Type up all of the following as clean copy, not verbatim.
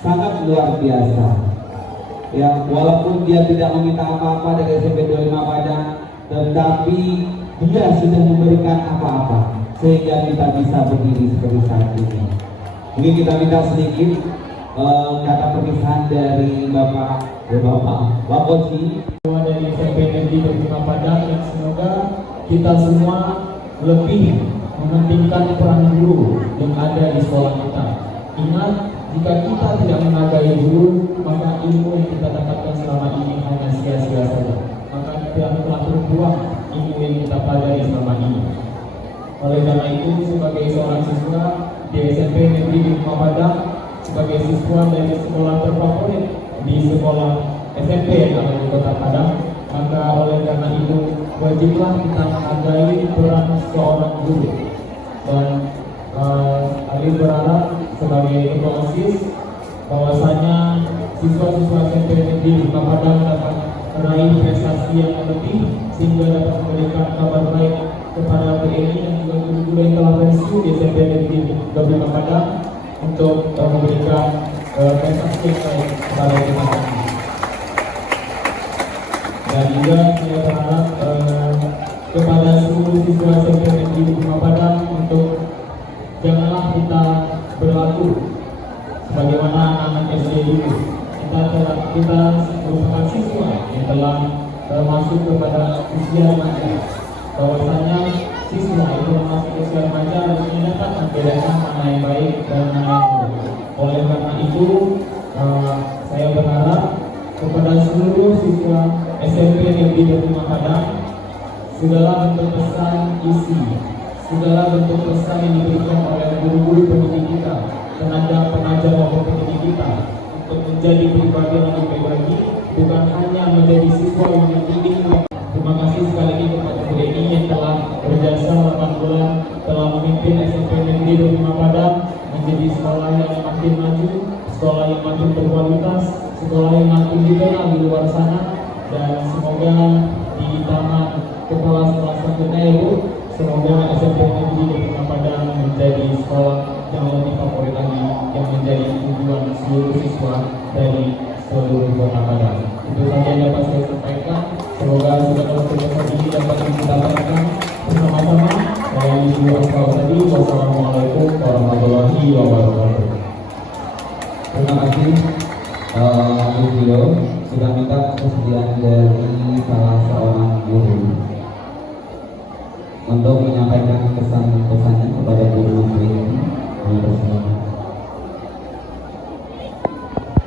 sangat luar biasa. Ya, walaupun dia tidak meminta apa-apa dari SMP 25 Padang, tetapi dia sudah memberikan apa-apa sehingga kita bisa berdiri seperti saat ini. Mungkin kita minta sedikit kata perpisahan dari Bapak Koji dari SMP Negeri 25 Padang, dan semoga kita semua lebih mementingkan peran guru yang ada di sekolah kita. Ingat, jika kita tidak menghargai guru, maka ilmu yang kita dapatkan selama ini hanya sia-sia saja. Maka tidak telah terbuang ilmu yang kita pelajari selama ini. Oleh karena itu, sebagai seorang siswa di SMP Negeri 25 Padang, sebagai siswa dari sekolah terfavorit di sekolah SMP yang ada di Kota Padang, maka oleh karena itu wajiblah kita menghargai peran seorang guru. Dan Ali berharap sebagai ketua OSIS bahwasanya siswa-siswa SMP Negeri 25 Padang dapat meraih prestasi yang lebih sehingga dapat memberikan kabar baik kepada BNI dan juga guru-guru yang telah pensiun di SMP Negeri 25 Padang untuk memberikan prestasi yang baik kepada kita. Dan juga saya berharap kepada seluruh siswa SMP Negeri 25 Padang untuk janganlah kita berlaku sebagaimana anak-anak SD dulu. Kita merupakan siswa yang telah masuk kepada usia remaja. Bahwasanya siswa itu masuk usia remaja harusnya dapat membedakan mana yang baik dan mana yang buruk. Oleh karena itu, saya berharap kepada seluruh siswa SMP Negeri 25 Padang, segala bentuk pesan isi, segala bentuk pesan yang diberikan oleh guru-guru pendidik kita, tenaga pengajar maupun pendidik kita untuk menjadi pribadi yang lebih baik lagi, bukan hanya menjadi siswa yang dididik. Terima kasih sekali lagi kepada BNI yang telah berjasa 8 bulan, telah memimpin SMP Negeri 25 Padang menjadi sekolah yang makin maju, sekolah yang makin berkualitas, sekolah yang makin dikenal di luar sana. Dan semoga di taman kepala sekolah selanjutnya itu, semoga SMP Negeri 25 Padang menjadi sekolah yang lebih favorit lagi, yang menjadi tujuan seluruh siswa dari seluruh Kota Padang. Itu saja yang dapat saya sampaikan. Semoga segala sesuatu ini dapat kita lakukan bersama-sama. Saya tadi. Wassalamualaikum warahmatullahi wabarakatuh. Terima kasih Video. Kita minta kesediaan dari salah seorang guru untuk menyampaikan pesan-pesannya kepada guru ini.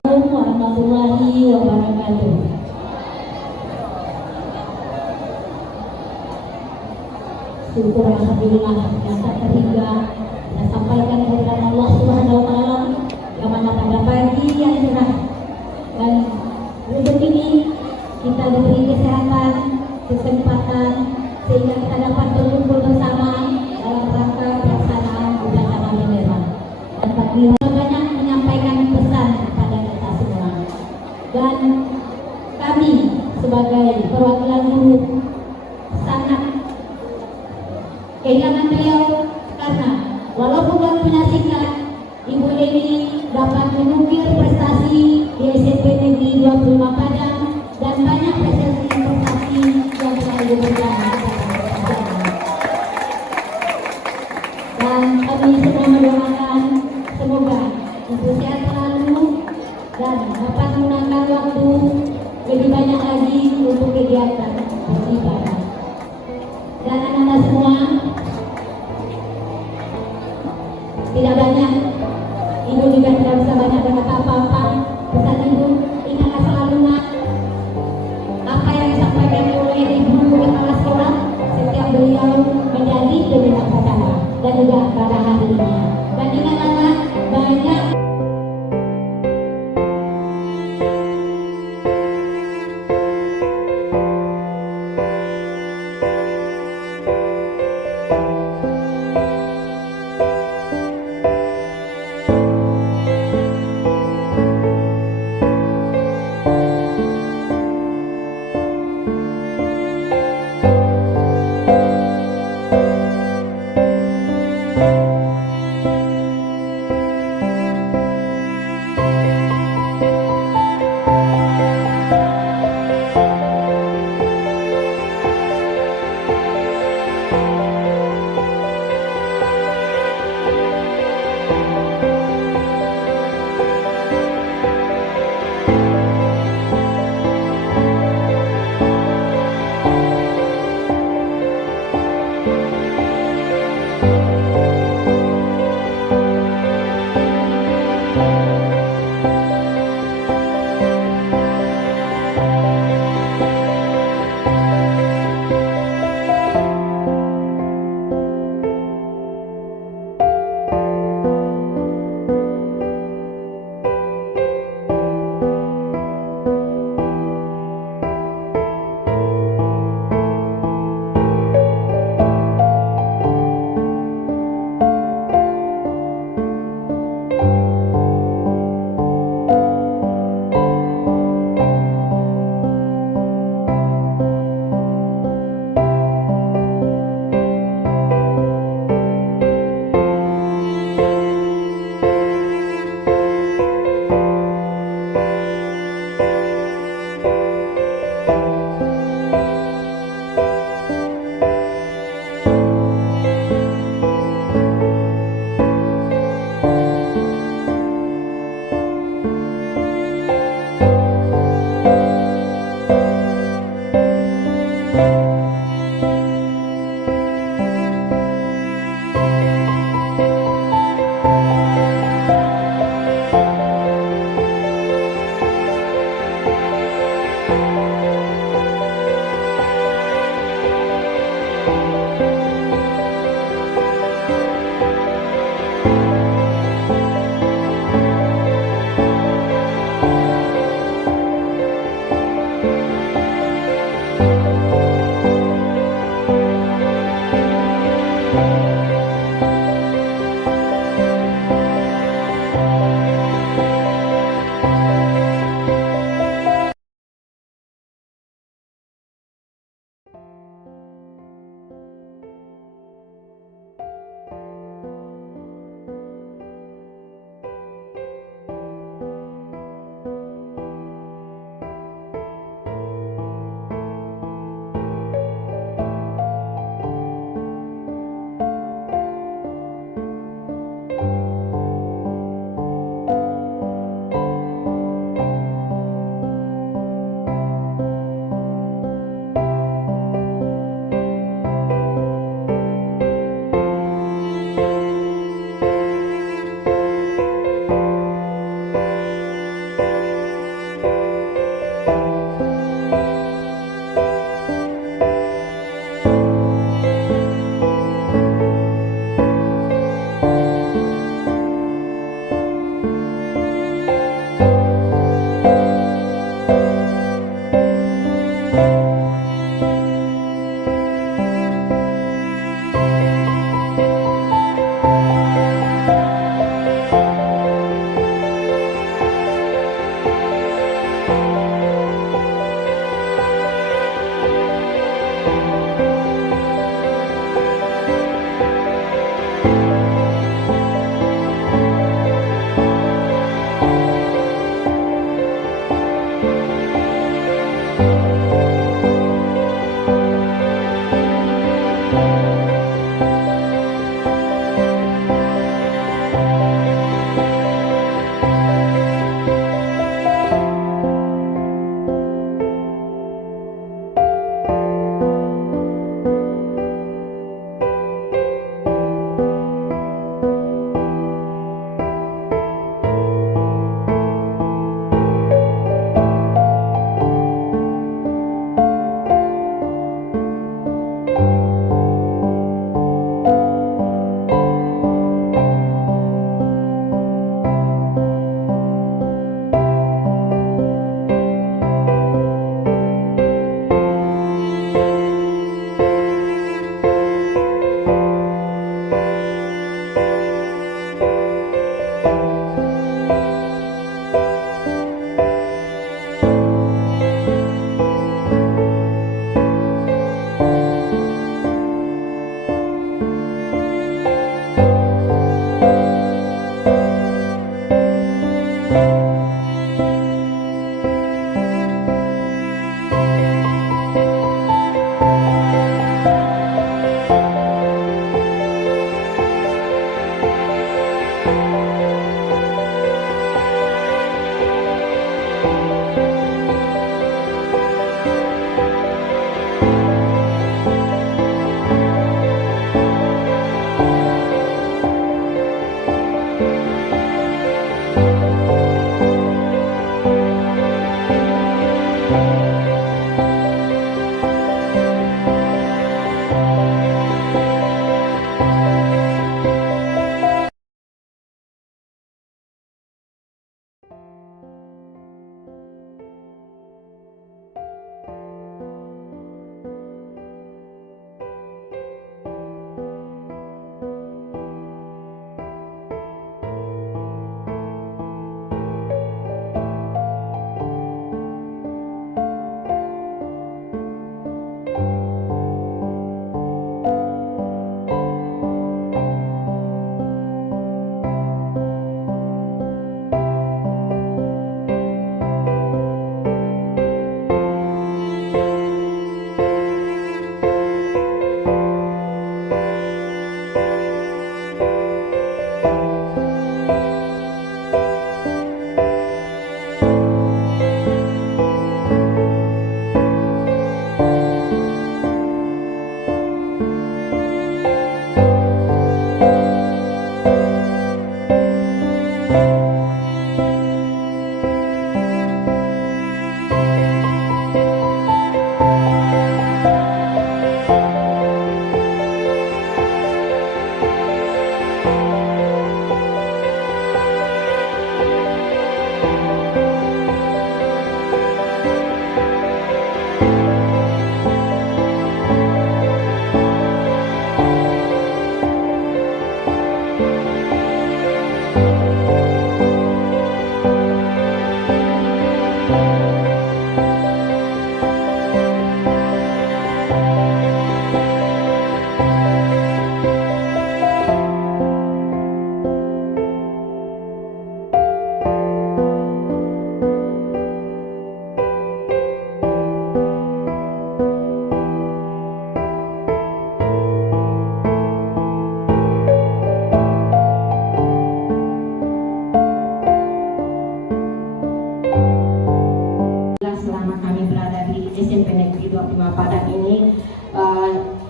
Assalamualaikum warahmatullahi wabarakatuh. Syukur alhamdulillah yang tak terhingga dan sampaikan kehadiran Allah Subhanahu wa taala yang mana pada pagi yang cerah dan rezeki ini kita diberi kesehatan, kesempatan sehingga kita dapat berkumpul bersama dalam rangka pelaksanaan upacara bendera. Dan takbir banyak menyampaikan pesan kepada kita semua. Dan kami sebagai perwakilan guru sangat kehilangan beliau karena walaupun dalam penasihat Ibu Eni dapat mengukir prestasi di SMP Negeri 25 Padang dan banyak prestasi yang telah diberikan. Dan kami semua mendoakan semoga ibu sehat selalu dan dapat menggunakan waktu lebih banyak lagi untuk kegiatan beribadah. Dan anak-anak semua,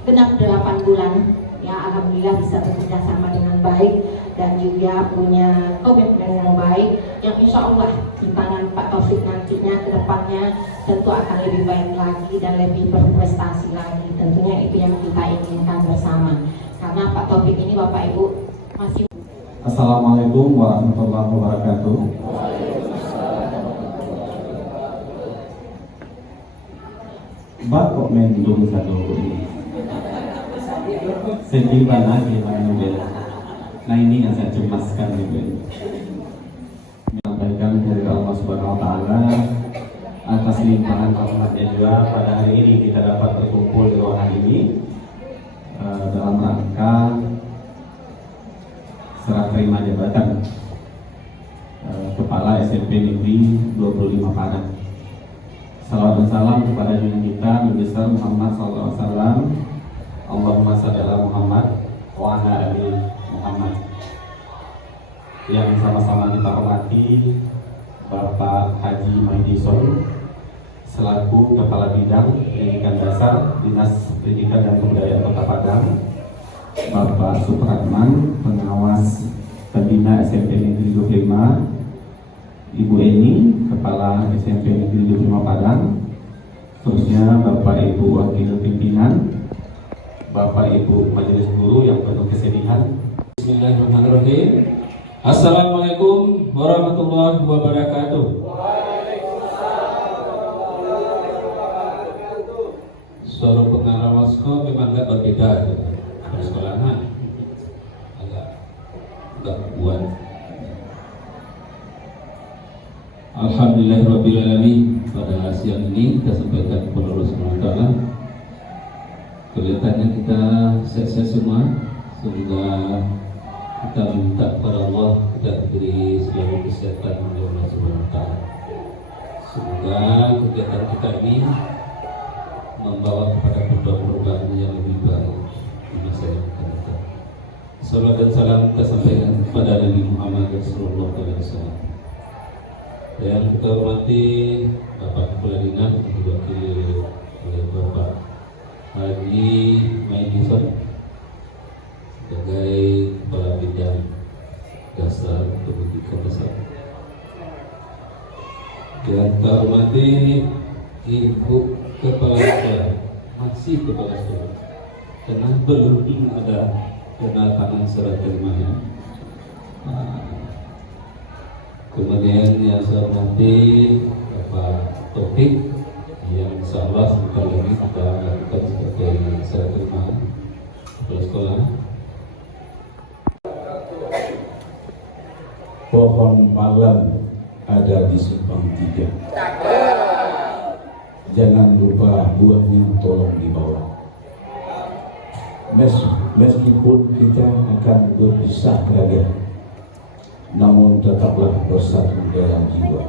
genap 8 bulan ya, alhamdulillah bisa bekerja sama dengan baik dan juga punya komitmen yang baik yang insya Allah di tangan Pak Taufik nantinya ke depannya tentu akan lebih baik lagi dan lebih berprestasi lagi. Tentunya itu yang kita inginkan bersama, karena Pak Taufik ini Bapak Ibu masih. Assalamualaikum warahmatullahi wabarakatuh. Bak kok mendung satu ini sedih banget gimana. Nah ini yang saya cemaskan gitu. Menyampaikan dari Allah Subhanahu Wa Taala atas limpahan rahmatnya juga pada hari ini kita dapat berkumpul di ruangan ini dalam rangka serah terima jabatan Kepala SMP Negeri 25 Padang. Salawat dan salam kepada junjungan kita Nabi besar Muhammad SAW. Allahumma shalli ala Muhammad wa ala ali Muhammad. Yang sama-sama kita hormati Bapak Haji Maidison selaku Kepala Bidang Pendidikan Dasar Dinas Pendidikan dan Kebudayaan Kota Padang, Bapak Supratman Pengawas Pembina SMP Negeri 25, Ibu Eni Kepala SMP Negeri 25 Padang, terusnya Bapak Ibu Wakil Pimpinan, Bapak Ibu Majelis Guru yang penuh kesedihan. Bismillahirrahmanirrahim. Assalamualaikum warahmatullahi wabarakatuh. Suara pengarah Moskow memang agak berbeda gitu. Persekolahan agak buat. Alhamdulillahirrabbilalamin. Pada siang ini kita sampaikan kepada Allah Subhanahu wa Ta'ala. Kelihatannya kita sehat-sehat semua. Semoga kita minta kepada Allah kita diberi selalu kesehatan oleh Allah Subhanahu wa Ta'ala. Semoga kegiatan kita ini membawa kepada perubahan yang lebih baik di masa yang akan datang. Salawat dan salam kita sampaikan kepada Nabi Muhammad sallallahu alaihi wasallam. Yang kita hormati Bapak Kepala Dinas yang diwakili oleh Bapak Haji Maidison sebagai Kepala Bidang Dasar Pendidikan Dasar. Yang kita hormati Ibu Kepala Sekolah, masih Kepala Sekolah, karena belum ada kedatangan surat terimanya. Kemudian yang saya hormati Bapak Taufik yang insyaallah sebentar lagi kita lakukan sebagai serah terima kepala sekolah. Pohon palem ada di Simpang 3. Jangan lupa buahnya tolong dibawa. Meskipun kita akan berpisah beragam, namun tetaplah bersatu dalam jiwa.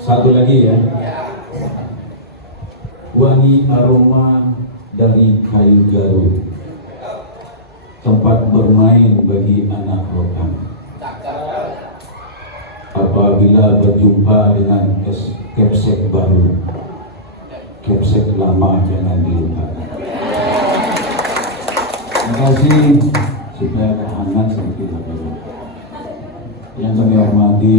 Satu lagi ya. Wangi aroma dari kayu garu, tempat bermain bagi anak rokan. Apabila berjumpa dengan kepsek baru, kepsek lama jangan dilupakan. Terima kasih supaya hangat seperti itu. Yang kami hormati